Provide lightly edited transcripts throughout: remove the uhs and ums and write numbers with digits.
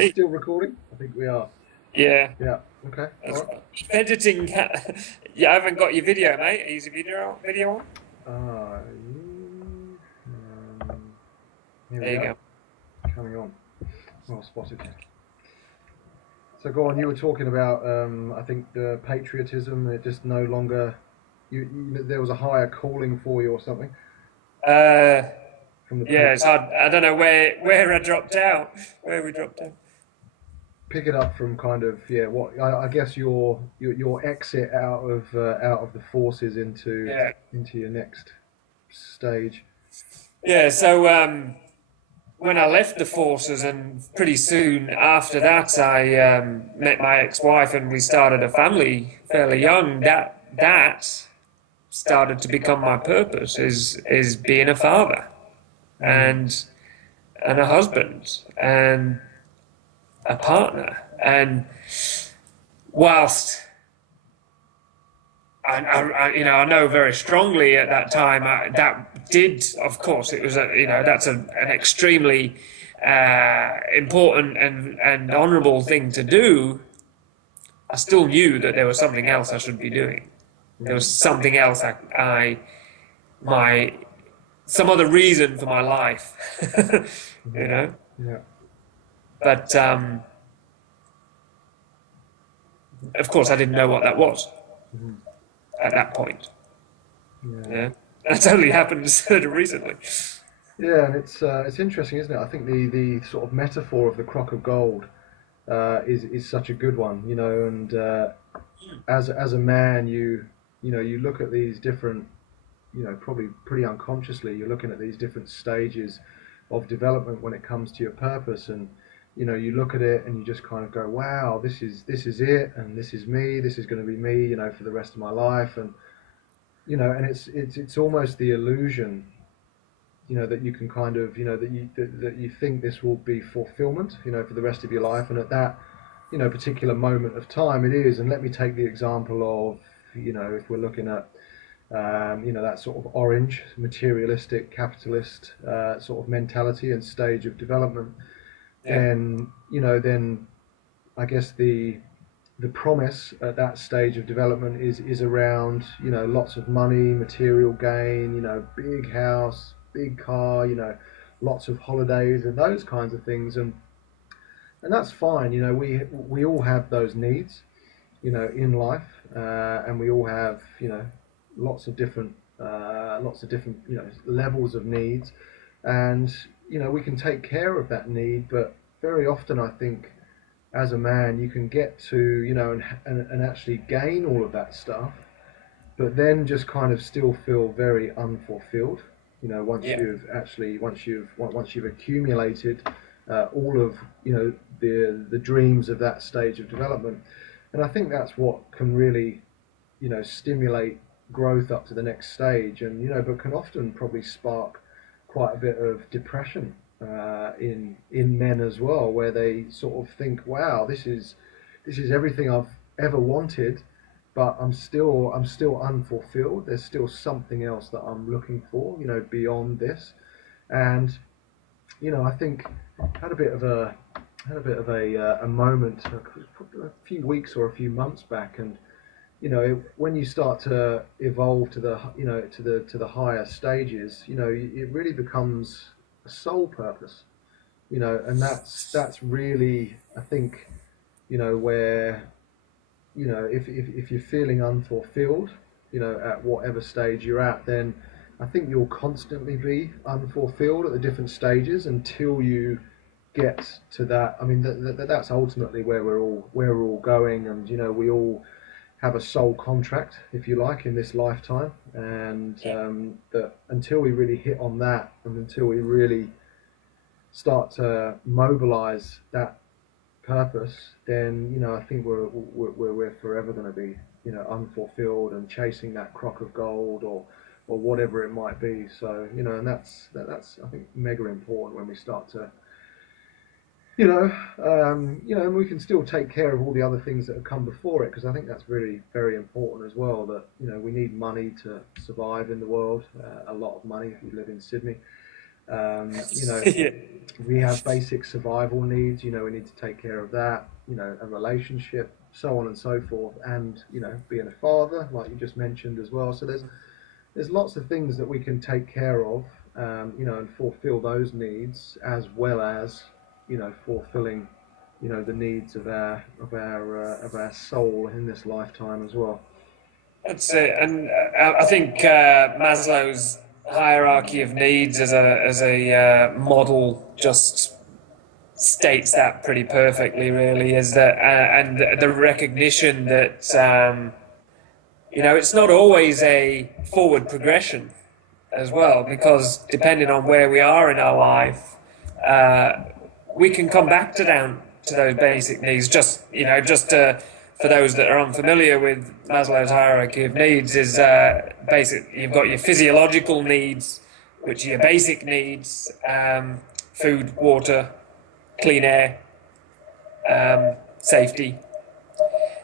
we Hey, still recording? I think we are. yeah, Yeah. Okay. All that's right. fine. Editing. Yeah, I haven't got your video, mate. Is your video on? Here we There you go. go. Coming on. Well spotted. So go on. You were talking about, I think, the patriotism. It just no longer. There was a higher calling for you or something Uh, from the yeah, it's patriot. hard. I don't know where I dropped out. Where we dropped out. Pick it up from kind of What I guess your exit out of the forces Yeah, into your next stage. yeah. So when I left the forces, and pretty soon after that, I met my ex-wife, and we started a family fairly young. That started to become my purpose is being a father Mm. and a husband and a partner. And whilst I know very strongly at that time that did, of course, it was that's an extremely important and honourable thing to do. I still knew that there was something else I should be doing. There was Mm. something else my some other reason for my life, you Mhm. know. Yeah. But of course, I didn't know what that was Mhm. at that point. Yeah. Yeah, that's only happened sort of recently. Yeah, and it's interesting, isn't it? I think the sort of metaphor of the crock of gold is such a good one, and as a man, you look at these different, probably pretty unconsciously, you're looking at these different stages of development when it comes to your purpose, and you look at it and you just kind of go, wow, this is it, and this is me, this is going to be me, for the rest of my life, and and it's almost the illusion, that you can kind of, that you think this will be fulfillment, for the rest of your life, and at that, particular moment of time, it is. And let me take the example of, if we're looking at, that sort of orange, materialistic, capitalist sort of mentality and stage of development, Yeah, then I guess the promise at that stage of development is around, lots of money, material gain, big house, big car, lots of holidays and those kinds of things, and that's fine. We all have those needs, in life, and we all have, lots of different levels of needs, and we can take care of that need, but very often I think as a man you can get to, and actually gain all of that stuff, but then just kind of still feel very unfulfilled, yeah, once you've accumulated all of, the dreams of that stage of development. And I think that's what can really, stimulate growth up to the next stage, and but can often probably spark quite a bit of depression in men as well, where they sort of think, wow, this is everything I've ever wanted, but I'm still unfulfilled. There's still something else that I'm looking for, beyond this. And I think had a bit of a a moment a few weeks or a few months back, and when you start to evolve to the, to the higher stages, it really becomes a soul purpose, and that's really, I think, where, if you're feeling unfulfilled, at whatever stage you're at, then I think you'll constantly be unfulfilled at the different stages until you get to that. I mean, that's ultimately where we're all going, and we all have a soul contract, if you like, in this lifetime, and yeah, that until we really hit on that, and until we really start to mobilize that purpose, then I think we're forever going to be, unfulfilled and chasing that crock of gold, or whatever it might be. So and that's I think mega important when we start to, and we can still take care of all the other things that have come before it, because I think that's really very important as well. That we need money to survive in the world, a lot of money if you live in Sydney, You know, Yeah. we have basic survival needs. You know, we need to take care of that. You know, a relationship, so on and so forth, and you know, being a father, like you just mentioned as well. So there's lots of things that we can take care of, you know, and fulfill those needs, as well as, you know, fulfilling, you know, the needs of our soul in this lifetime as well. That's it, and I think Maslow's hierarchy of needs as a model just states that pretty perfectly. Really, is that and the recognition that you know, it's not always a forward progression as well, because depending on where we are in our life, uh, we can come back to down to those basic needs. Just you know, just for those that are unfamiliar with Maslow's hierarchy of needs, is basic. You've got your physiological needs, which are your basic needs: food, water, clean air, safety.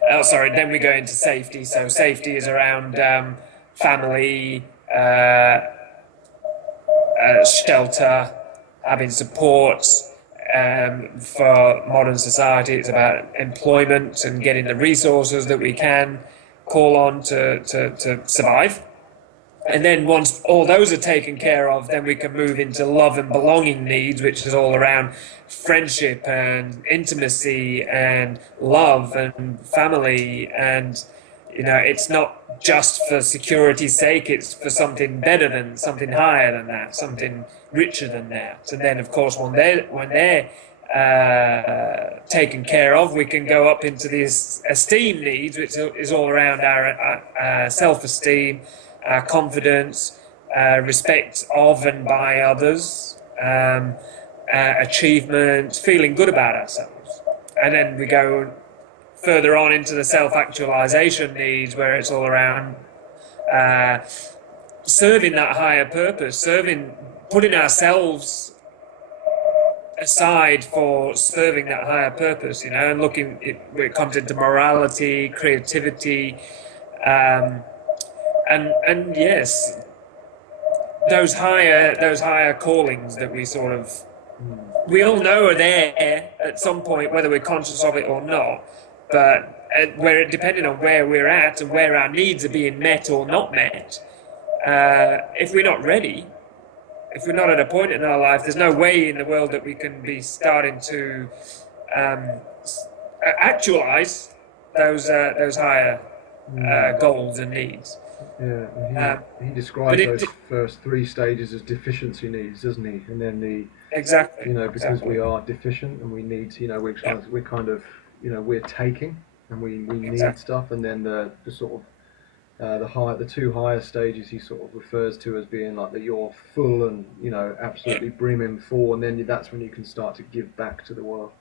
Oh, sorry. Then we go into safety. So safety is around family, shelter, having support. For modern society, it's about employment and getting the resources that we can call on to survive. And then once all those are taken care of, then we can move into love and belonging needs, which is all around friendship and intimacy and love and family. And, you know, it's not just for security's sake, it's for something better than, something higher than that, something richer than that. And then, of course, when they're taken care of, we can go up into these esteem needs, which is all around our self-esteem, confidence, respect of and by others, achievement, feeling good about ourselves. And then we go further on into the self-actualization needs, where it's all around serving that higher purpose, putting ourselves aside for serving that higher purpose, you know, and it comes into morality, creativity, and yes, those higher callings that we all know are there at some point, whether we're conscious of it or not. But where depending on where we're at and where our needs are being met or not met, if we're not ready, if we're not at a point in our life, there's no way in the world that we can be starting to actualize those higher goals and needs. Yeah, he describes those first three stages as deficiency needs, doesn't he? And then exactly, you know, because exactly. we are deficient and we need, you know, we're kind of, you know, we're taking and we need stuff, and then the sort of the two higher stages he sort of refers to as being like you're full and, you know, absolutely brimming full, and then that's when you can start to give back to the world.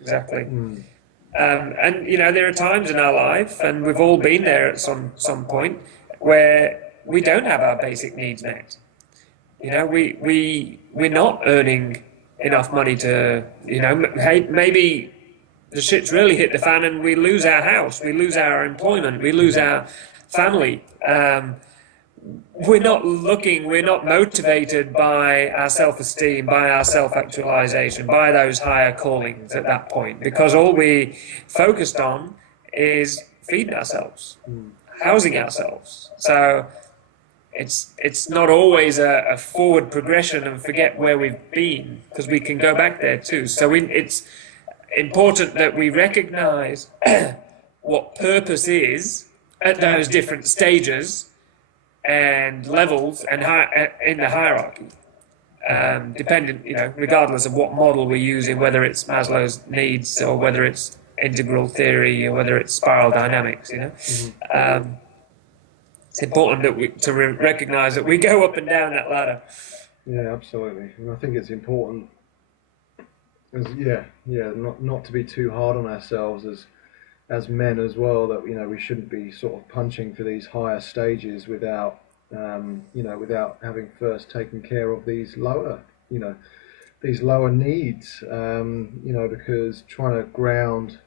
Exactly. And you know, there are times in our life, and we've all been there at some point, where we don't have our basic needs met. You know, we're not earning enough money to, you know, maybe the shit's really hit the fan and we lose our house, we lose our employment, we lose our family. We're not motivated by our self-esteem, by our self-actualization, by those higher callings at that point, because all we focused on is feeding ourselves, housing ourselves. So it's not always a forward progression and forget where we've been, because we can go back there too. So it's important that we recognize what purpose is at those different stages and levels and in the hierarchy, dependent, you know, regardless of what model we're using, whether it's Maslow's needs or whether it's integral theory or whether it's spiral dynamics, you know. It's important that to recognize that we go up and down that ladder. Yeah, absolutely. And I think it's important not to be too hard on ourselves as men as well, that, you know, we shouldn't be sort of punching for these higher stages without without having first taken care of these lower needs, you know, because trying to ground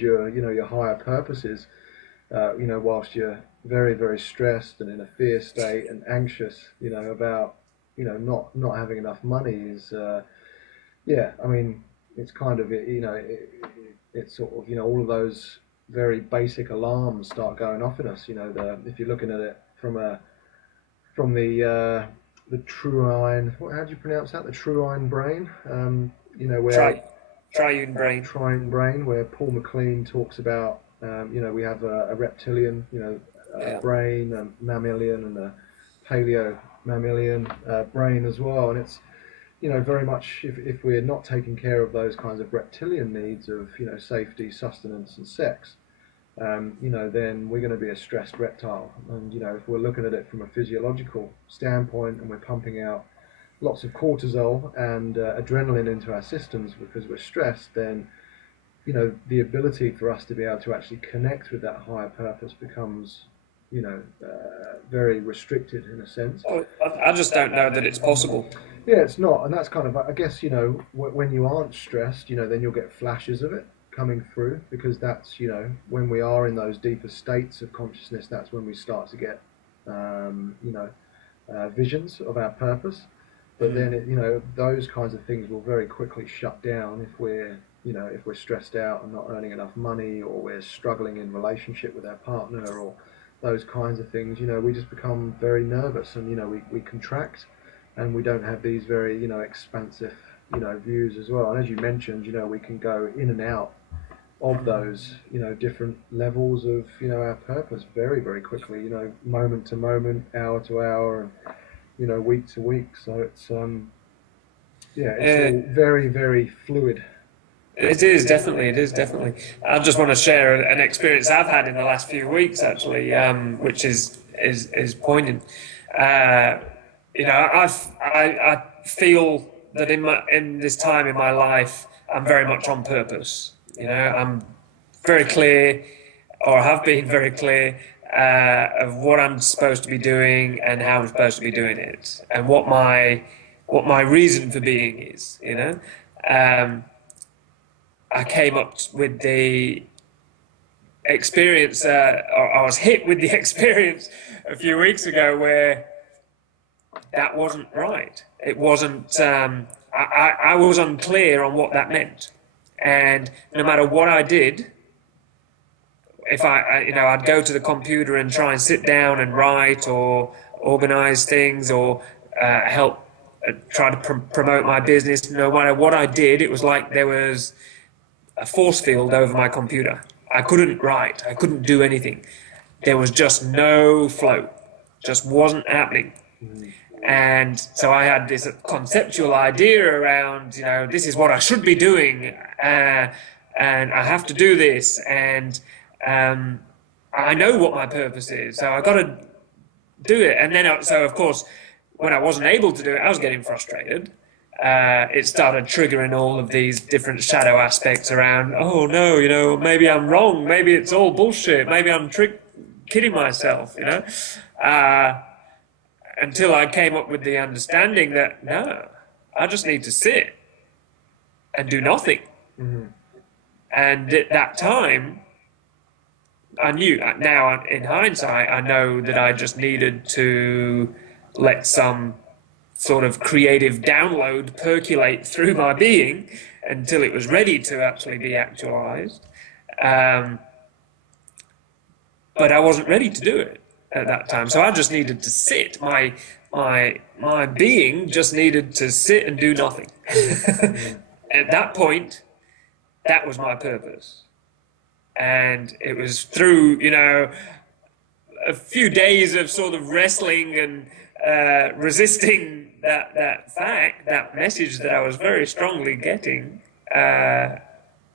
your higher purposes, you know, whilst you're very, very stressed and in a fear state and anxious, you know, about not having enough money is, yeah, I mean, it's kind of, it's sort of, all of those very basic alarms start going off in us. If you're looking at it from the trine, how do you pronounce that? The trine brain, where Triune brain. trine brain, where Paul MacLean talks about, we have a reptilian, Yeah. brain, a mammalian, and a paleo mammalian brain as well, and it's very much if we're not taking care of those kinds of reptilian needs of safety, sustenance, and sex, then we're going to be a stressed reptile. And if we're looking at it from a physiological standpoint, and we're pumping out lots of cortisol and adrenaline into our systems because we're stressed, then the ability for us to be able to actually connect with that higher purpose becomes very restricted in a sense. I just don't know that it's possible. Yeah, it's not, and that's kind of, I guess, when you aren't stressed, then you'll get flashes of it coming through, because that's, when we are in those deeper states of consciousness, that's when we start to get, visions of our purpose. But then, those kinds of things will very quickly shut down if we're stressed out and not earning enough money, or we're struggling in relationship with our partner, or those kinds of things. We just become very nervous, and we contract, and we don't have these very expansive views as well. And as you mentioned, we can go in and out of those different levels of our purpose very, very quickly, moment to moment, hour to hour, and week to week. So it's it's all very, very fluid. It is definitely. I just want to share an experience I've had in the last few weeks, actually, which is poignant. I feel that in this time in my life, I'm very much on purpose. I'm very clear, or have been very clear, of what I'm supposed to be doing and how I'm supposed to be doing it, and what my reason for being is. I came up with the experience, or I was hit with the experience a few weeks ago where that wasn't right. It wasn't. I was unclear on what that meant, and no matter what I did, if I'd go to the computer and try and sit down and write or organize things or help try to promote my business. No matter what I did, it was like there was a force field over my computer. I couldn't write. I couldn't do anything. There was just no flow. Just wasn't happening. And so I had this conceptual idea around, this is what I should be doing, and I have to do this, and I know what my purpose is, so I got to do it. And then, so of course, when I wasn't able to do it, I was getting frustrated. It started triggering all of these different shadow aspects around, oh no, maybe I'm wrong, maybe it's all bullshit, maybe I'm kidding myself, until I came up with the understanding that, no, I just need to sit and do nothing. Mm-hmm. And at that time, I knew, now in hindsight, I know that I just needed to let some sort of creative download percolate through my being until it was ready to actually be actualized. But I wasn't ready to do it at that time. So I just needed to sit. My being just needed to sit and do nothing. At that point, that was my purpose. And it was through, a few days of sort of wrestling and resisting that fact, that message that I was very strongly getting, that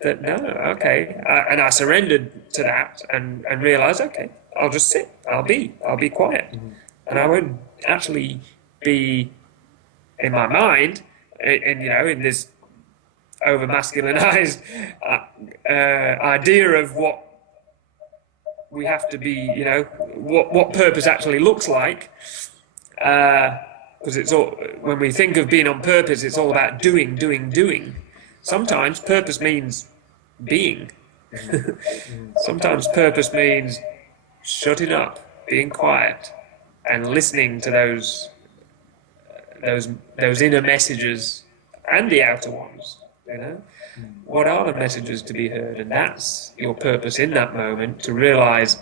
no, okay. And I surrendered to that and realized, okay, I'll just sit, I'll be quiet. Mm-hmm. And I won't actually be in my mind, in this over masculinized idea of what we have to be, what purpose actually looks like. Because it's all, when we think of being on purpose, it's all about doing. Sometimes purpose means being. Sometimes purpose means shutting up, being quiet, and listening to those those inner messages and the outer ones. You know, what are the messages to be heard, and that's your purpose in that moment, to realize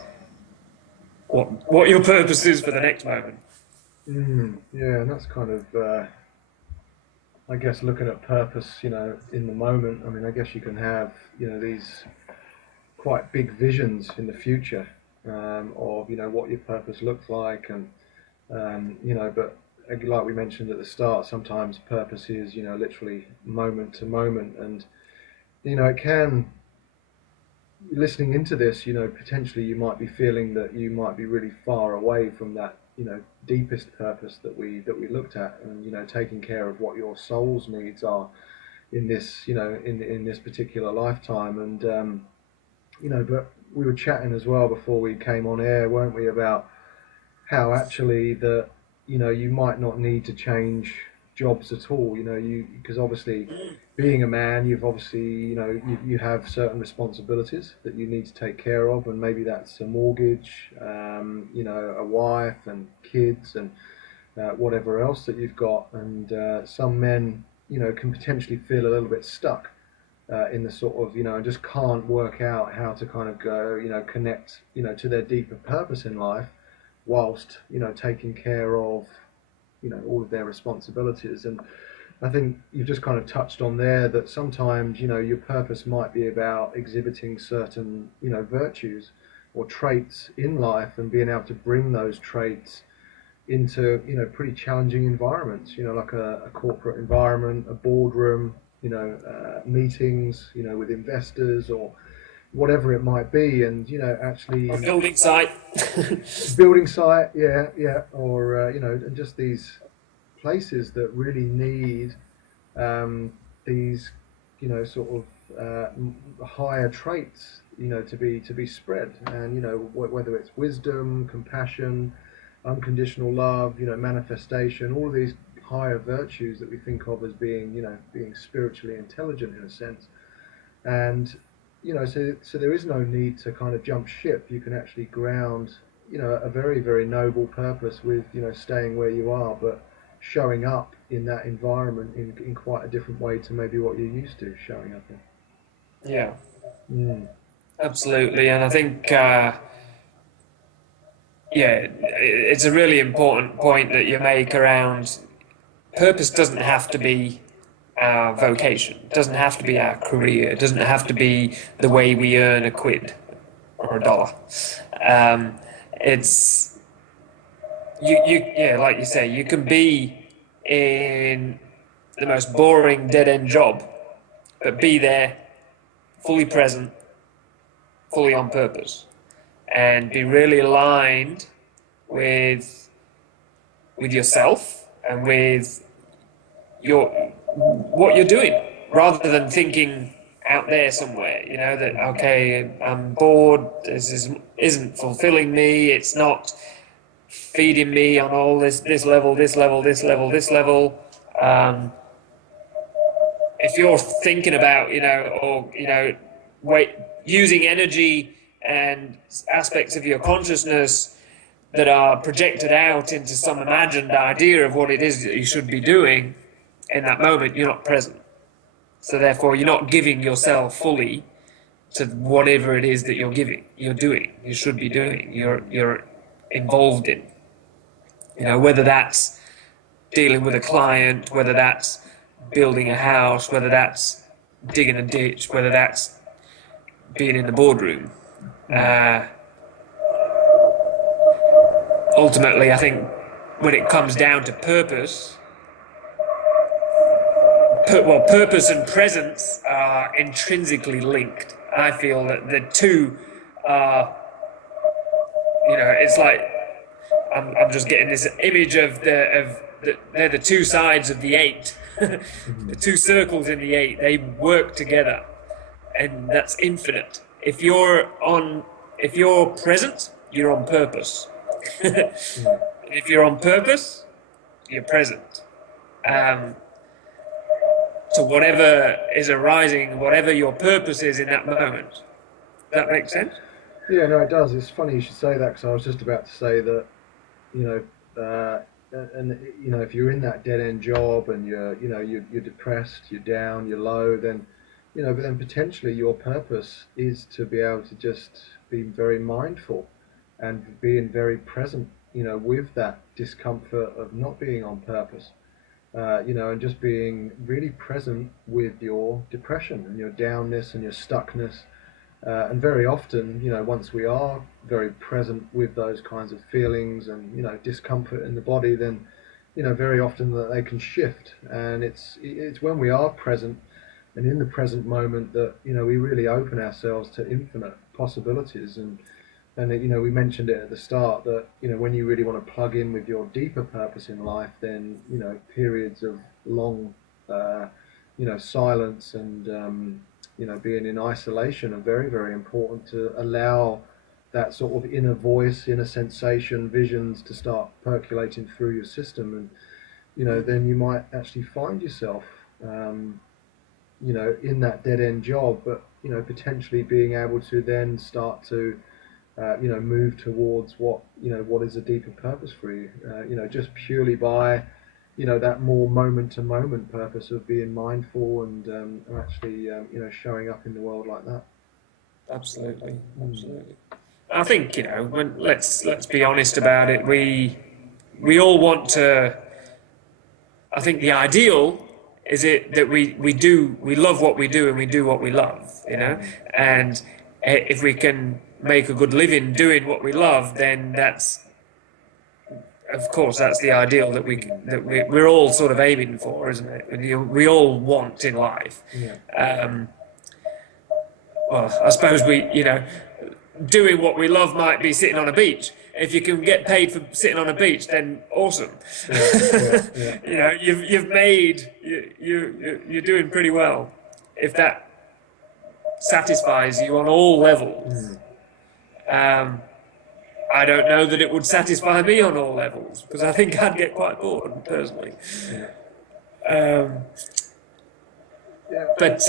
what your purpose is for the next moment. Yeah, and that's kind of, I guess, looking at purpose, in the moment. I mean, I guess you can have, these quite big visions in the future, of, what your purpose looks like, and, but like we mentioned at the start, sometimes purpose is, literally moment to moment, and, it can, listening into this, potentially you might be feeling that you might be really far away from that, deepest purpose that we looked at, and, taking care of what your soul's needs are in this, in this particular lifetime. And, but we were chatting as well before we came on air, weren't we, about how actually that, you might not need to change jobs at all, because obviously being a man, you've obviously, you have certain responsibilities that you need to take care of, and maybe that's a mortgage, a wife and kids, and whatever else that you've got. And some men, can potentially feel a little bit stuck in the sort of, and just can't work out how to kind of go, connect, to their deeper purpose in life, whilst, taking care of, all of their responsibilities. And I think you've just kind of touched on there that sometimes, your purpose might be about exhibiting certain, virtues or traits in life, and being able to bring those traits into, pretty challenging environments, like a corporate environment, a boardroom, meetings, with investors or whatever it might be. And, actually... A building site. Building site, yeah. Or, and just these places that really need these, sort of higher traits, to be spread. And, whether it's wisdom, compassion, unconditional love, manifestation, all of these higher virtues that we think of as being, being spiritually intelligent in a sense. And, so there is no need to kind of jump ship. You can actually ground, a very, very noble purpose with, staying where you are, but showing up in that environment in quite a different way to maybe what you're used to showing up in. Yeah. Absolutely. And I think, it's a really important point that you make around purpose. Doesn't have to be our vocation. It doesn't have to be our career. It doesn't have to be the way we earn a quid or a dollar. It's like you say, you can be in the most boring dead-end job, but be there, fully present, fully on purpose, and be really aligned with yourself and with what you're doing, rather than thinking out there somewhere, that, okay, I'm bored, this isn't fulfilling me, it's not feeding me on all this level. If you're thinking about, using energy and aspects of your consciousness that are projected out into some imagined idea of what it is that you should be doing, in that moment you're not present. So therefore you're not giving yourself fully to whatever it is that you're doing, you should be doing, you're involved in. Whether that's dealing with a client, whether that's building a house, whether that's digging a ditch, whether that's being in the boardroom. Ultimately, I think when it comes down to purpose, purpose and presence are intrinsically linked. I feel that the two are, it's like I'm just getting this image of they're the two sides of the eight, the two circles in the eight. They work together, and that's infinite. If you're present, you're on purpose. If you're on purpose, you're present. To whatever is arising, whatever your purpose is in that moment. Does that make sense? Yeah, no, it does. It's funny you should say that, because I was just about to say that, and you know, if you're in that dead end job and you're depressed, you're down, you're low, then but then potentially your purpose is to be able to just be very mindful and being very present, with that discomfort of not being on purpose, and just being really present with your depression and your downness and your stuckness. And very often, once we are very present with those kinds of feelings and, discomfort in the body, then, very often that they can shift. And it's when we are present and in the present moment that, we really open ourselves to infinite possibilities. And we mentioned it at the start that, when you really want to plug in with your deeper purpose in life, then, periods of long, silence and, being in isolation are very, very important to allow that sort of inner voice, inner sensation, visions to start percolating through your system. And, then you might actually find yourself, in that dead end job, but, potentially being able to then start to, move towards what is a deeper purpose for you, just purely by, that more moment-to-moment purpose of being mindful and actually, showing up in the world like that. Absolutely, absolutely. I think let's be honest about it. We all want to. I think the ideal is that we love what we do and we do what we love, and if we can make a good living doing what we love, then that's. Of course, that's the ideal that we're all sort of aiming for, isn't it? We all want in life. Yeah. Well, I suppose doing what we love might be sitting on a beach. If you can get paid for sitting on a beach, then awesome. Yeah. You're doing pretty well if that satisfies you on all levels. I don't know that it would satisfy me on all levels, because I think I'd get quite bored personally. But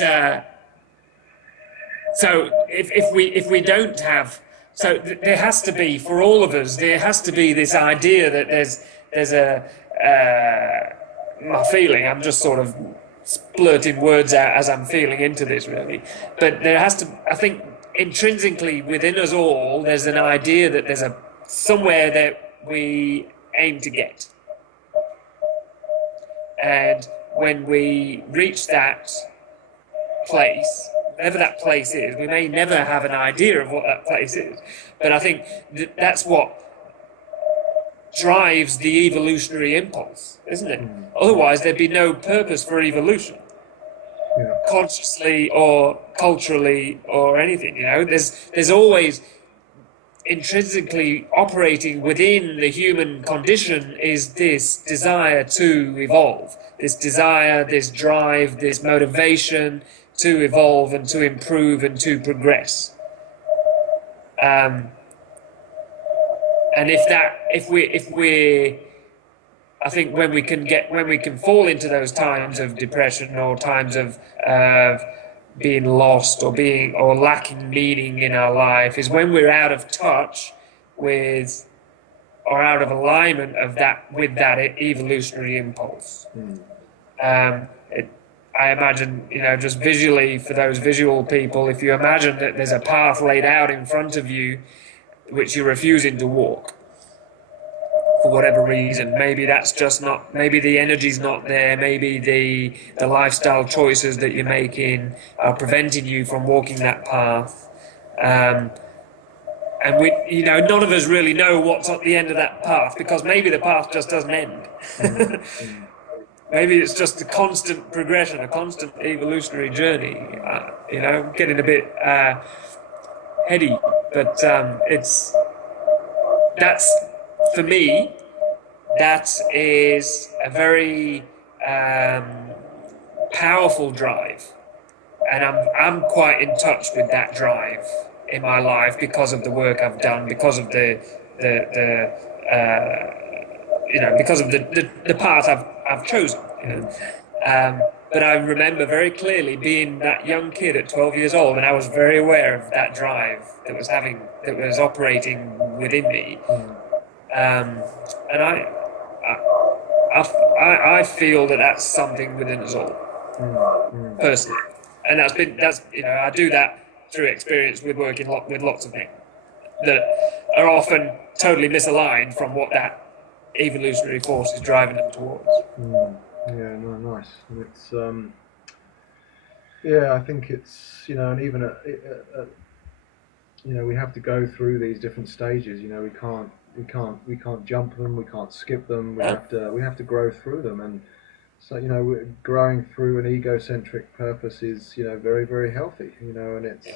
so if we don't have, so there has to be, for all of us, there has to be this idea that there's my feeling. I'm just sort of splurting words out as I'm feeling into this, really. But there has to, I think, intrinsically within us all, there's an idea that there's somewhere that we aim to get. And when we reach that place, whatever that place is, we may never have an idea of what that place is. But I think that's what drives the evolutionary impulse, isn't it? Otherwise, there'd be no purpose for evolution. Consciously or culturally or anything, there's always intrinsically operating within the human condition is this desire to evolve, this desire, this drive, this motivation to evolve and to improve and to progress. And if we I think when we can fall into those times of depression or times of being lost or lacking meaning in our life, is when we're out of touch with or out of alignment with that evolutionary impulse. I imagine, just visually, for those visual people, if you imagine that there's a path laid out in front of you which you're refusing to walk, for whatever reason. Maybe that's just not, maybe the energy's not there, maybe the lifestyle choices that you're making are preventing you from walking that path. And none of us really know what's at the end of that path, because maybe the path just doesn't end. Maybe it's just a constant progression, a constant evolutionary journey. Getting a bit heady, but that's, for me, that is a very powerful drive, and I'm quite in touch with that drive in my life because of the work I've done, because of because of the path I've chosen. But I remember very clearly being that young kid at 12 years old, and I was very aware of that drive that was operating within me. And I feel that that's something within us all, personally, and that's I do that through experience with working with lots of people that are often totally misaligned from what that evolutionary force is driving them towards. Yeah, no, nice. And it's yeah, I think it's and even we have to go through these different stages. We can't jump them, we can't skip them. We have to grow through them, and so growing through an egocentric purpose is very, very healthy. And it's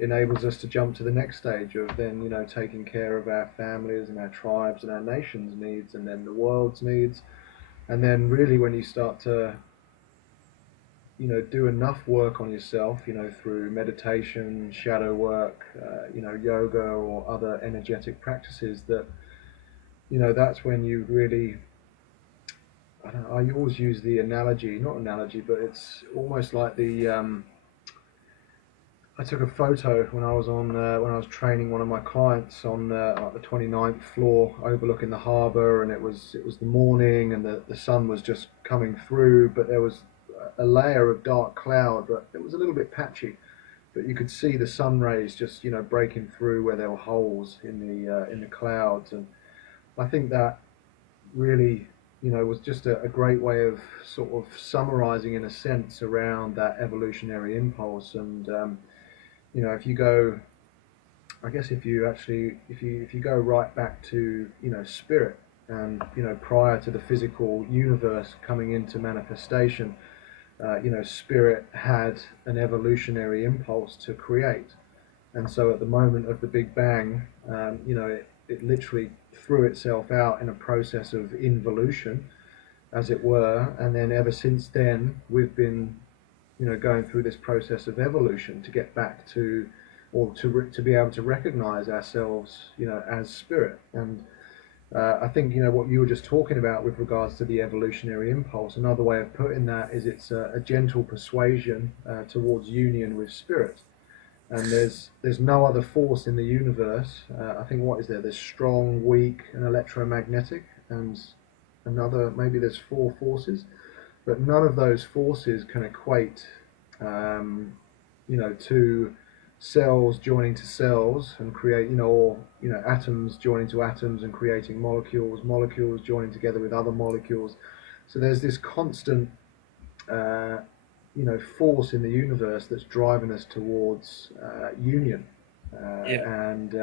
enables us to jump to the next stage of then taking care of our families and our tribes and our nation's needs, and then the world's needs. And then really when you start to do enough work on yourself, through meditation, shadow work, yoga or other energetic practices, that that's when you really, I always use the analogy, not analogy, but it's almost like I took a photo when I was training one of my clients on like the 29th floor overlooking the harbour, and it was the morning, and the sun was just coming through, but there was a layer of dark cloud, but it was a little bit patchy, but you could see the sun rays just breaking through where there were holes in the clouds. And I think that really was just a great way of sort of summarizing in a sense around that evolutionary impulse. And if you go, I guess if you go right back to spirit, and prior to the physical universe coming into manifestation, spirit had an evolutionary impulse to create. And so at the moment of the Big Bang, it literally threw itself out in a process of involution, as it were. And then ever since then, we've been going through this process of evolution to get back to, or to be able to recognize ourselves as spirit. And I think what you were just talking about with regards to the evolutionary impulse, another way of putting that is it's a gentle persuasion towards union with spirit. And there's no other force in the universe. I think what is there? There's strong, weak, and electromagnetic, and maybe there's 4 forces, but none of those forces can equate to cells joining to cells and create, or atoms joining to atoms and creating molecules joining together with other molecules. So there's this constant force in the universe that's driving us towards union. And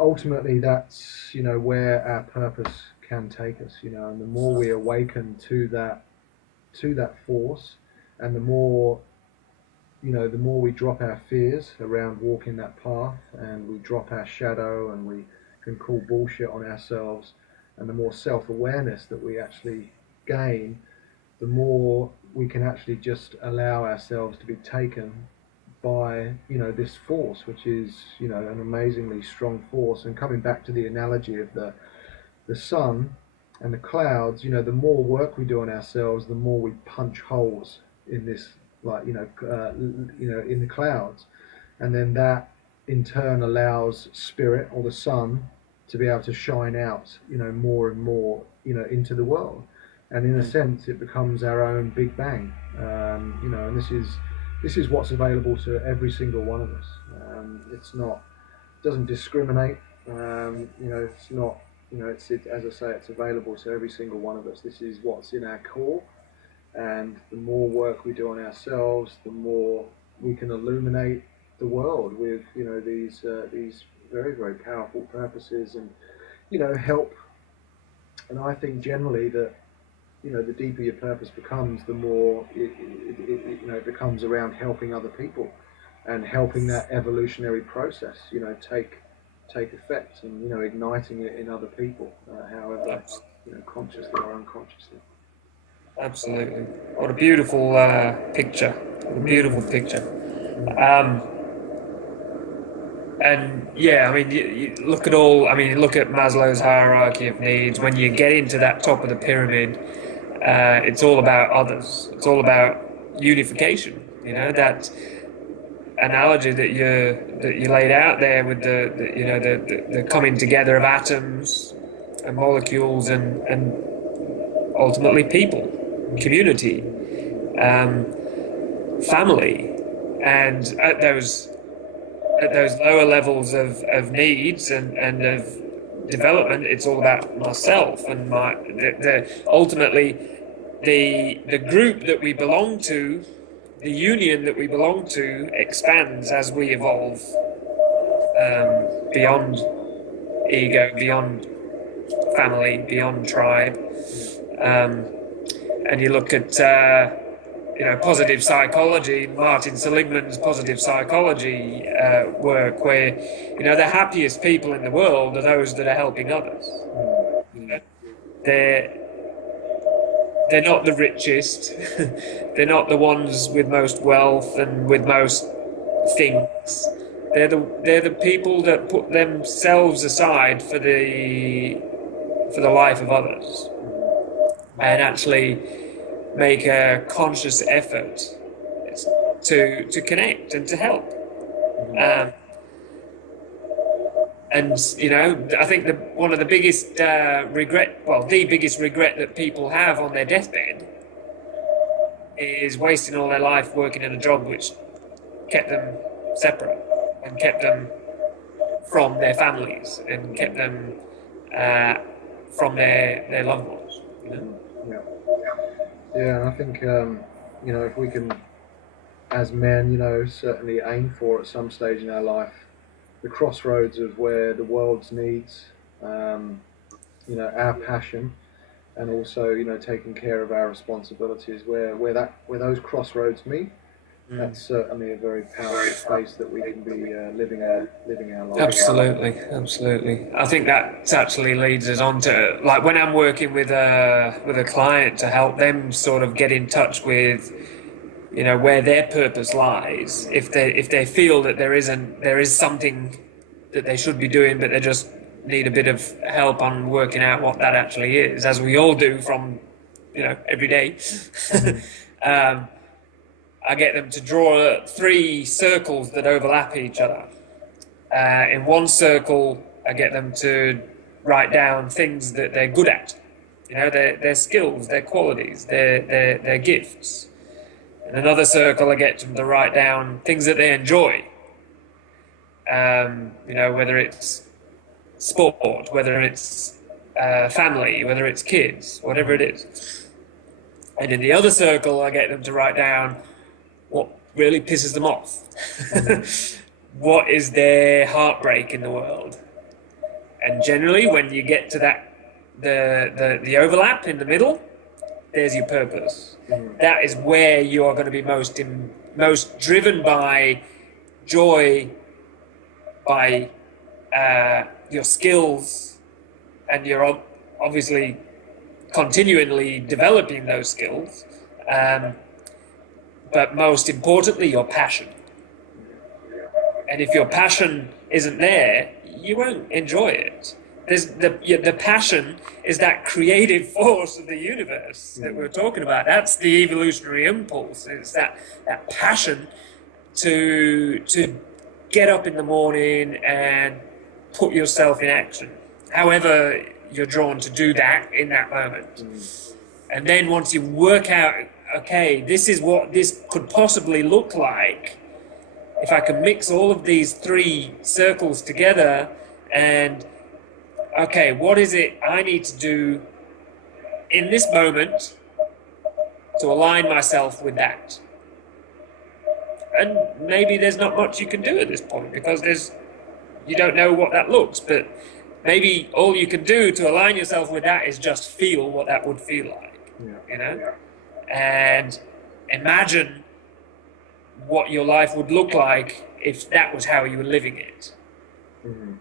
ultimately that's where our purpose can take us. And the more we awaken to that force, and the more we drop our fears around walking that path, and we drop our shadow, and we can call bullshit on ourselves, and the more self-awareness that we actually gain, the more we can actually just allow ourselves to be taken by this force, which is an amazingly strong force. And coming back to the analogy of the sun and the clouds, the more work we do on ourselves, the more we punch holes in this, in the clouds, and then that in turn allows spirit, or the sun, to be able to shine out more and more into the world. And in a sense it becomes our own Big Bang, and this is what's available to every single one of us. It doesn't discriminate. It's not. As I say, it's available to every single one of us. This is what's in our core, and the more work we do on ourselves, the more we can illuminate the world with these very, very powerful purposes, and help. And I think generally that the deeper your purpose becomes, the more it becomes around helping other people and helping that evolutionary process take effect, and igniting it in other people, however consciously or unconsciously. Absolutely. What a beautiful picture. What a beautiful picture. And yeah, I mean, you look at Maslow's hierarchy of needs. When you get into that top of the pyramid, it's all about others. It's all about unification. That analogy that you laid out there with the coming together of atoms, and molecules and ultimately people, community, family, and at those lower levels of needs and of development, it's all about myself and ultimately the group that we belong to, the union that we belong to, expands as we evolve beyond ego, beyond family, beyond tribe. And you look at positive psychology, Martin Seligman's positive psychology work, where the happiest people in the world are those that are helping others. They're not the richest, they're not the ones with most wealth and with most things. They're the people that put themselves aside for the life of others, and actually make a conscious effort to connect and to help. And I think one of the biggest the biggest regret that people have on their deathbed is wasting all their life working in a job which kept them separate and kept them from their families and kept them from their loved ones. Yeah, and I think if we can, as men, certainly aim for at some stage in our life the crossroads of where the world's needs, our passion, and also taking care of our responsibilities, where those crossroads meet. That's certainly a very powerful space that we can be living our life. Absolutely. I think that actually leads us on to, like, when I'm working with a client to help them sort of get in touch with where their purpose lies. If they feel that there is something that they should be doing, but they just need a bit of help on working out what that actually is, as we all do from every day. I get them to draw 3 circles that overlap each other. In one circle, I get them to write down things that they're good at, their skills, their qualities, their gifts. In another circle, I get them to write down things that they enjoy. Whether it's sport, whether it's family, whether it's kids, whatever it is. And in the other circle, I get them to write down what really pisses them off. What is their heartbreak in the world? And generally, when you get to that, the overlap in the middle, there's your purpose. That is where you are going to be most driven by joy, by your skills, and you're obviously continually developing those skills. But most importantly, your passion. And if your passion isn't there, you won't enjoy it. The passion is that creative force of the universe that we're talking about. That's the evolutionary impulse. It's that passion to get up in the morning and put yourself in action, however you're drawn to do that in that moment. And then once you work out, okay, this is what this could possibly look like if I can mix all of these 3 circles together, and okay, what is it I need to do in this moment to align myself with that? And maybe there's not much you can do at this point because you don't know what that looks, but maybe all you can do to align yourself with that is just feel what that would feel like, and imagine what your life would look like if that was how you were living it. And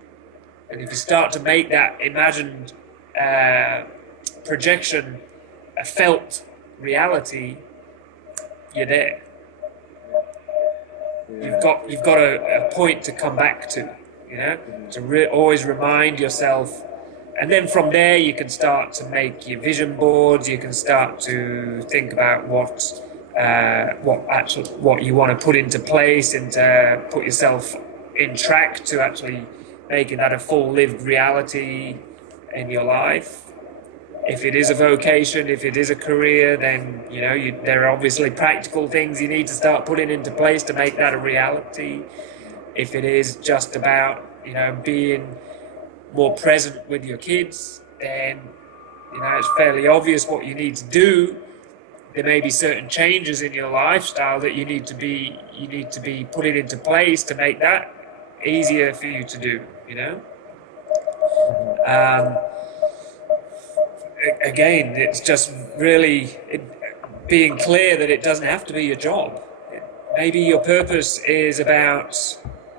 if you start to make that imagined projection a felt reality, you're there. You've got a point to come back to, to always remind yourself. And then from there, you can start to make your vision boards. You can start to think about what you want to put into place and to put yourself in track to actually making that a full lived reality in your life. If it is a vocation, if it is a career, then there are obviously practical things you need to start putting into place to make that a reality. If it is just about being more present with your kids, then it's fairly obvious what you need to do. There may be certain changes in your lifestyle that you need to be putting into place to make that easier for you to do. Again, it's just really being clear that it doesn't have to be your job. Maybe your purpose is about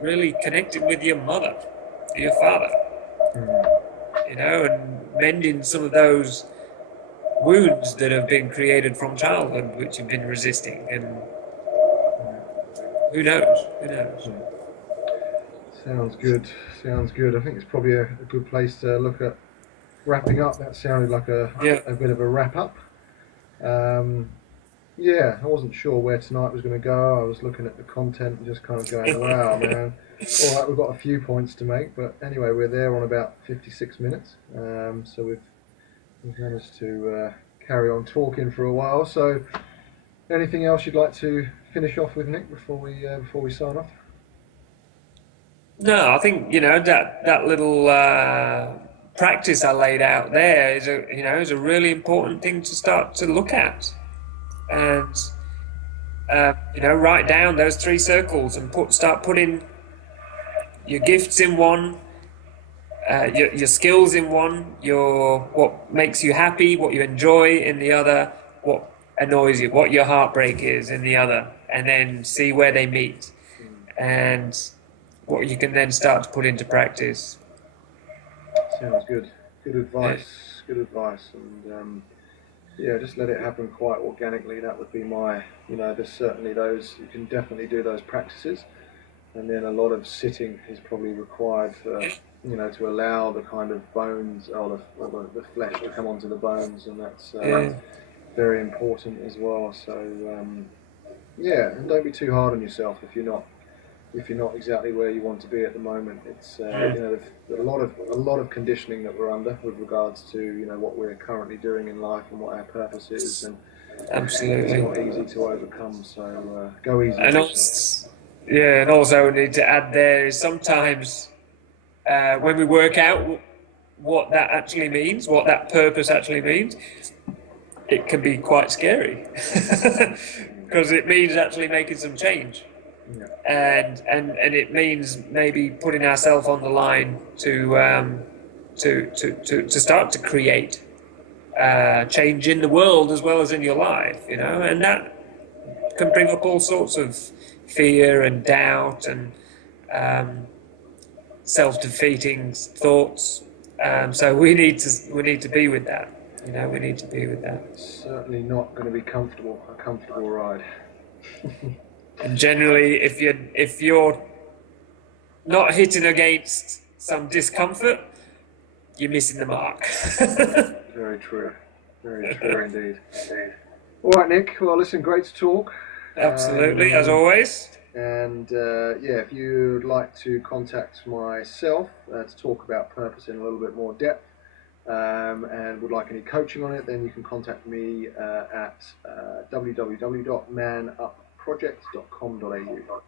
really connecting with your mother, your father, and mending some of those wounds that have been created from childhood, which you've been resisting. And who knows? Sounds good. I think it's probably a good place to look at wrapping up. That sounded like a bit of a wrap up. I wasn't sure where tonight was going to go. I was looking at the content and just kind of going, wow, man. All right, we've got a few points to make, but anyway, we're there on about 56 minutes. So we've managed to carry on talking for a while. So, anything else you'd like to finish off with, Nic, before we sign off? No, I think that little practice I laid out there is a really important thing to start to look at, and write down those 3 circles and start putting your gifts in one, your skills in one, what makes you happy, what you enjoy in the other, what annoys you, what your heartbreak is in the other, and then see where they meet, and what you can then start to put into practice. Sounds good. Good advice. And just let it happen quite organically. That would be my, there's certainly those, you can definitely do those practices. And then a lot of sitting is probably required for, to allow the kind of bones or the flesh to come onto the bones, and that's very important as well. So and don't be too hard on yourself if you're not exactly where you want to be at the moment. It's a lot of conditioning that we're under with regards to what we're currently doing in life and what our purpose is, and absolutely it's not easy to overcome. So go easy. And also we need to add there is sometimes when we work out what that actually means, what that purpose actually means, it can be quite scary because it means actually making some change. And it means maybe putting ourselves on the line to start to create change in the world as well as in your life, and that can bring up all sorts of fear and doubt and self-defeating thoughts. So we need to be with that. We need to be with that. It's certainly not going to be a comfortable ride. And generally, if you're not hitting against some discomfort, you're missing the mark. Very true indeed. All right, Nic. Well, listen, great to talk. Absolutely, as always. And if you'd like to contact myself to talk about purpose in a little bit more depth, and would like any coaching on it, then you can contact me at www.manupproject.com.au.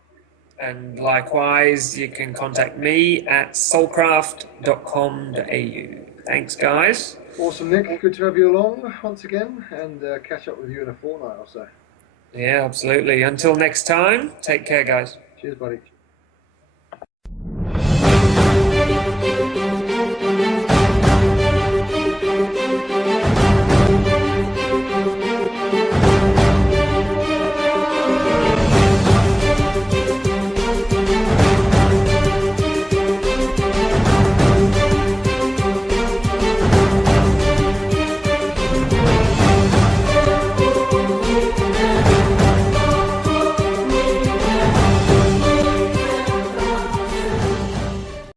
And likewise, you can contact me at soulcraft.com.au. Thanks, guys. Awesome, Nic. Good to have you along once again, and catch up with you in a fortnight or so. Yeah, absolutely. Until next time, take care, guys. Cheers, buddy.